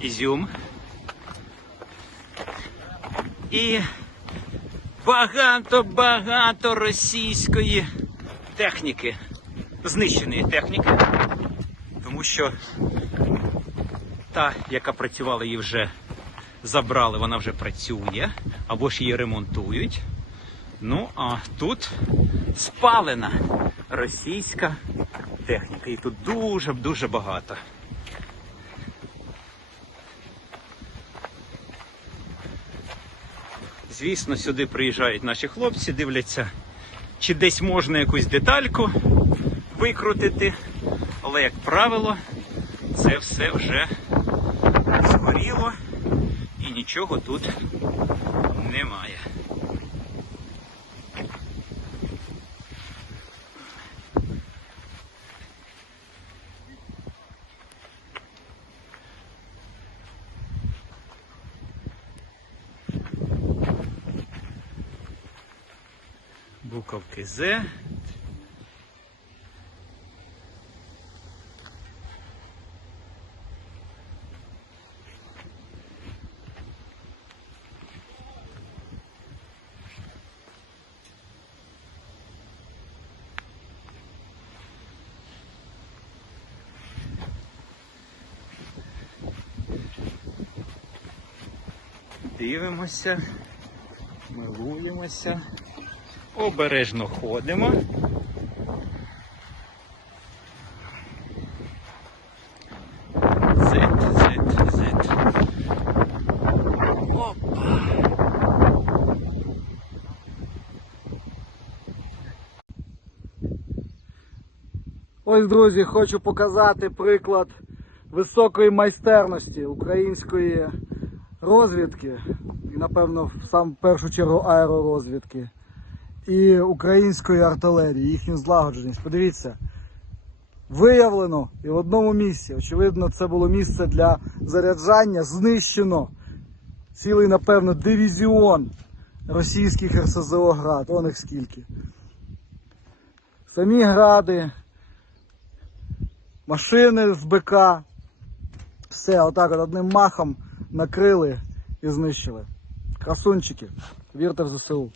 Ізюм. І багато-багато російської техніки, знищеної техніки, тому що та, яка працювала, її вже забрали, вона вже працює, або ж її ремонтують. Ну, а тут спалена російська техніка. І тут дуже-дуже багато. Звісно, сюди приїжджають наші хлопці, дивляться, чи десь можна якусь детальку викрутити. Але, як правило, це все вже згоріло і нічого тут немає. Буковки З. Дивимося, милуємося, обережно ходимо. Зет, зет. Опа. Ось, друзі, хочу показати приклад високої майстерності української розвідки, і, напевно, в сам першу чергу аеророзвідки і української артилерії, їхню злагодженість. Подивіться, виявлено і в одному місці, очевидно, це було місце для заряджання, знищено цілий, напевно, дивізіон російських РСЗО град. Он їх скільки. Самі гради, машини з БК. Все, отак от одним махом накрили і знищили. Красунчики, вірте в ЗСУ.